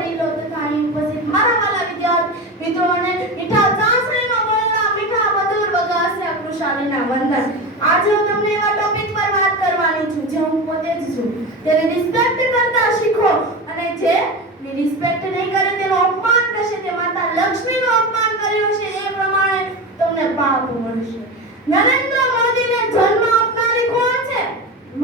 વડીલો તથા અહીં ઉપસ્થિત મારા વાલા વિદ્યાર્થી મિત્રોને મીઠા ચાસણીમાં બોલના મીઠા મધુર વગાસ્યા કૃષાલીના વંદન. આજે હું તમને એવા ટોપિક પર વાત કરવાની છું જે હું પોતે જ છું. તેને રિસ્પેક્ટ કરતા શીખો અને જે રિસ્પેક્ટ નહીં કરે તેનું અપમાન કરશે, તે માતા લક્ષ્મીનું અપમાન કર્યું છે એ પ્રમાણે તમને પાપ મળશે. નરેન્દ્ર મોદીને જન્મ આપનારી કોણ છે?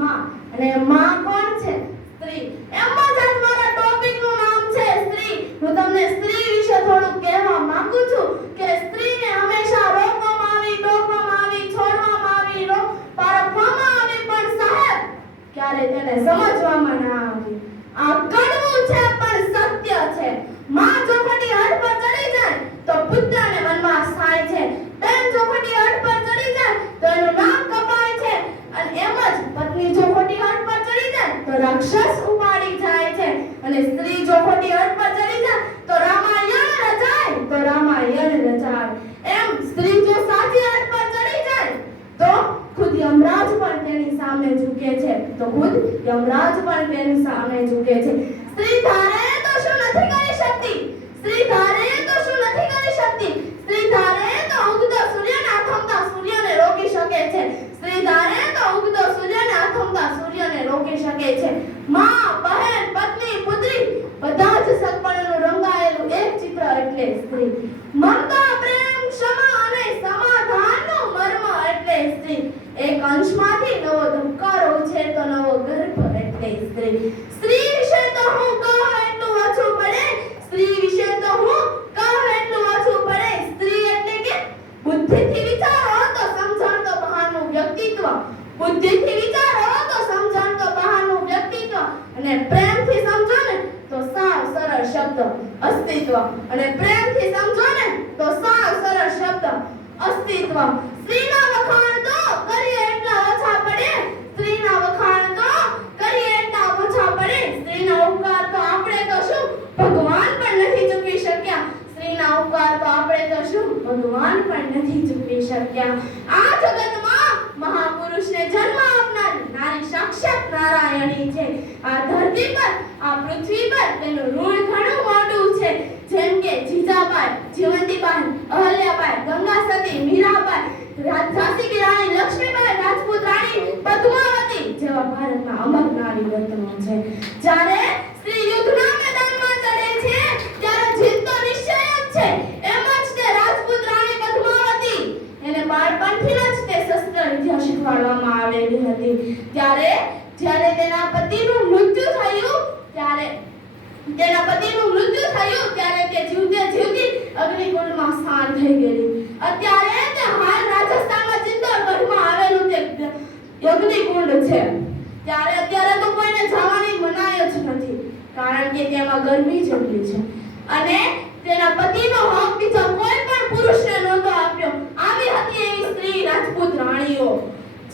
માં. અને માં કોણ છે? સ્ત્રી. એમ જ મારા ટોપિકનું નામ છે સ્ત્રી. હું તમને સ્ત્રી વિશે થોડું કહેવા માંગુ છું કે સ્ત્રીને હંમેશા રોકવામાં આવી, ટોકવામાં આવી, છોડવામાં આવી, પારખવામાં આવી, પણ સાહેબ ક્યારે તેને સમજવામાં ના આવી. આ કડવું છે પણ સત્ય છે. માં જો ખોટી હઠ પર ચડી જાય તો પુત્રને વનવાસ થાય છે. બેન જો ખોટી હઠ પર ચડી જાય તો એનું નામ કપાય છે. અને એમ જ પત્ની જો ખોટી હઠ પર ચડી જાય તો રાક્ષસ ઉપાડી જાય છે. અને સ્ત્રી જો ખોટી હઠ પર ચડી જાય તો રામાયણ રચાય, તો રામાયણ રચાય. એમ સ્ત્રી જો સાચી હઠ પર ચડી જાય તો ખુદ યમરાજ પણ તેની સામે ઝૂકે છે, તો ખુદ યમરાજ પણ તેની સામે ઝૂકે છે. સ્ત્રી ધારે તો શું નથી કરી શકતી? સ્ત્રી ધારે તો શું નથી કરી શકતી? સ્ત્રી ધારે તો ઉગતો સૂર્યને આથમતા સૂર્યને રોકી શકે છે. સ્ત્રી ધારે તો ઉગતો સૂર્યને આથમતા સૂર્યને રોકી શકે છે. માં, બહેન, પત્ની, પુત્રી બધા જ સગપણનું રંગાયેલું એક ચિત્ર એટલે સ્ત્રી. મમતા, પ્રેમ, ક્ષમા અને સમાધાનનું મર્મ એટલે સ્ત્રી. એક અંશમાંથી નવો ધબકારો છે તો નવો ગર્ભ એટલે સ્ત્રી. સ્ત્રી વિશે તો હું કહું એટલું ઓછું પડે. સ્ત્રી વિશે તો હું કહું એટલું ઓછું પડે. સ્ત્રી એટલે કે બુદ્ધિથી વિચારો તો સમજણ તો બહારનું વ્યક્તિત્વ. બુદ્ધિથી વિચારો તો સમજણ તો બહારનું વ્યક્તિત્વ. અને પ્રેમથી સમજો ને તો સાવ સરળ શબ્દ અસ્તિત્વ. અને પ્રેમથી સમજો ને તો સાવ સરળ શબ્દ અસ્તિત્વ. સ્ત્રીના વખાણ તો કરીએ એટલા ઓછા પડે. સ્ત્રીના વખાણ તો કરીએ એટલા ઓછા પડે. સ્ત્રીના ઉપકાર તો આપણે તો શું ભગવાન પણ નથી ચૂકવી શક્યા. સ્ત્રીના ઉપકાર તો આપણે તો શું ભગવાન પણ નથી ચૂકવી શક્યા. આ જગતમાં મહાપુરુષને જન્મ આપનારી નારી સાક્ષાત નારાયણી છે. આ ધરતી પર, આ પૃથ્વી પર તેનું ઋણ ઘણું મોટું છે. જેમ કે જીજાબાઈ, જીવંતીબાઈ, અહલ્યાબાઈ, ગંગા સતી, મીરાબાઈ, ઝાંસી કી રાણી લક્ષ્મીબાઈ, રાજપૂત રાણી પદ્માવતી જેવા ભારતના અમર નારી રત્નો છે. જ્યારે સ્ત્રી યુદ્ધના મેદાનમાં ચડે છે ત્યારે જીત તો નિશ્ચય જ છે. એમ જ તે રાજપૂત રાણી પદ્માવતી, એને બાળપણથી જ તે શસ્ત્ર વિદ્યા શીખવાડવામાં આવેલી હતી. જ્યારે તેના પતિનું મૃત્યુ થયું ત્યારે તે જીવતે જીવતી અગ્નિકુંડમાં સ્થાન થઈ ગયેલી. અત્યારે તે હાલ રાજસ્થાનમાં ચિત્તોડગઢમાં આવેલું તે અગ્નિકુંડ છે. અત્યારે તો કોઈને જવાની મનાઈ જ નથી, કારણ કે તેમાં ગરમી જેટલી છે. અને તેના પતિનો હક બીજો કોઈ પણ પુરુષને નહોતો આપ્યો. આવી હતી એવી સ્ત્રી રાજપૂત રાણીઓ.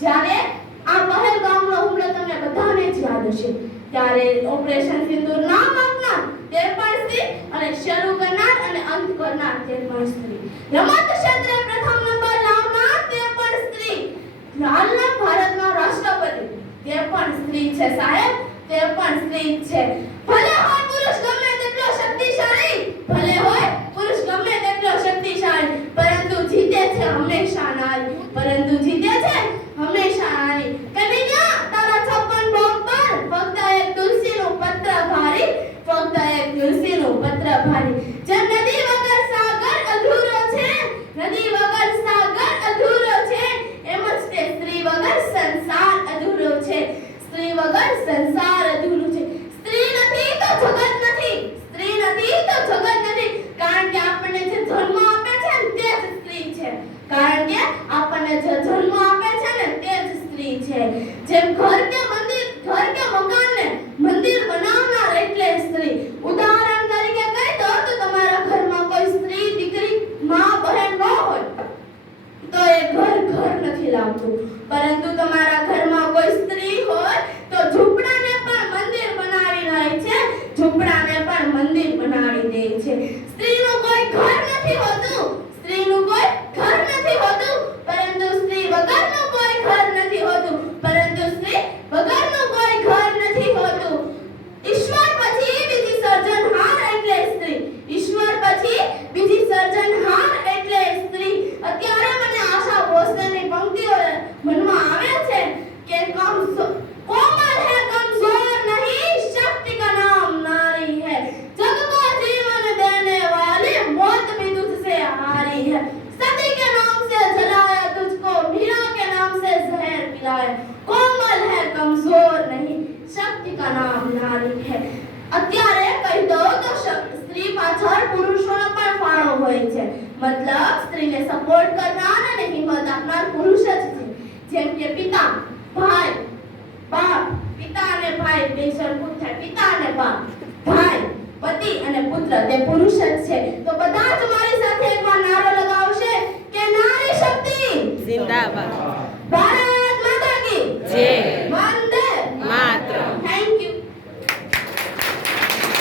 જ્યારે આ પહેલગામનો હુમલો તમને બધાને જ યાદ હશે. ત્યારે ઓપરેશન સિંદૂર નામ આપનાર તે પણ સ્ત્રી, અને શરૂ કરનાર અને અંત કરનાર તે પણ સ્ત્રી. રમત ક્ષેત્રે પ્રથમ નંબર લાવનાર તે પણ સ્ત્રી. હાલના ભારતના રાષ્ટ્રપતિ તે પણ સ્ત્રી છે સાહેબ, તે પણ સ્ત્રી છે. ભલે હોય પુરુષ ગમે તેટલો શક્તિશાળી, ભલે હોય પુરુષ ગમે તેટલો શક્તિશાળી, પરંતુ જીતે છે હંમેશા નારી. પરંતુ જીતે છે હંમેશા નારી. કનૈયા તારા 56 ભોગ પર ફક્ત એક તુલસીનું પત્ર ભારી, ફક્ત એક તુલસીનું પત્ર ભારી. જેમ નદી વગર સાગર અધૂરો છે, નદી વગર સાગર અધૂરો છે, એમ જ તે સ્ત્રી વગર સંસાર અધૂરો છે. સ્ત્રી વગર સંસાર અધૂરો છે. સ્ત્રી નથી તો જગત નથી. સ્ત્રી નથી તો જગત નથી. કારણ કે આપણને જે જન્મ આપે છે ને તે જ સ્ત્રી છે. કારણ કે આપણને જે જન્મ આપે છે ને તે જ સ્ત્રી છે. જેમ ઘર કે મકાનને મંદિર બનાવનાર એટલે સ્ત્રી. ઉદાહરણ તરીકે કહી દો તો તમારા ઘરમાં કોઈ સ્ત્રી, દીકરી, માં, બહેન ન હોય તો એ ઘર નથી લાગતું. પરંતુ તમારા ઘરમાં કોઈ સ્ત્રી હોય તો ઝૂંપડાને પણ મંદિર બનાવી રહે છે, ઝૂંપડાને પણ મંદિર બનાવી દે છે. સ્ત્રીનું કોઈ ઘર નથી હોતું, સ્ત્રીનું કોઈ ઘર નથી હોતું, પરંતુ સ્ત્રી વગરનું કોઈ ઘર નથી હોતું, પરંતુ સ્ત્રી વગરનું કોઈ ઘર નથી હોતું. ઈશ્વર પછી બીજી સર્જનહાર અત્યારે કહી દઉં તો સ્ત્રી પાછળ પુરુષોનો પણ ફાળો હોય છે. મતલબ સ્ત્રીને સપોર્ટ કરનાર અને હિંમત આપનાર પુરુષ જ છે. જેમ કે પિતા, ભાઈ, બાપ. પિતા અને ભાઈ બે સરખું થાય. પિતા અને બાપ, ભાઈ, પતિ અને પુત્ર તે પુરુષ જ છે. તો બધા જ મારી સાથે એકવાર નારો લગાવશે કે નારી શક્તિ जिंदाबाद ભારત માતા કી जय વંદે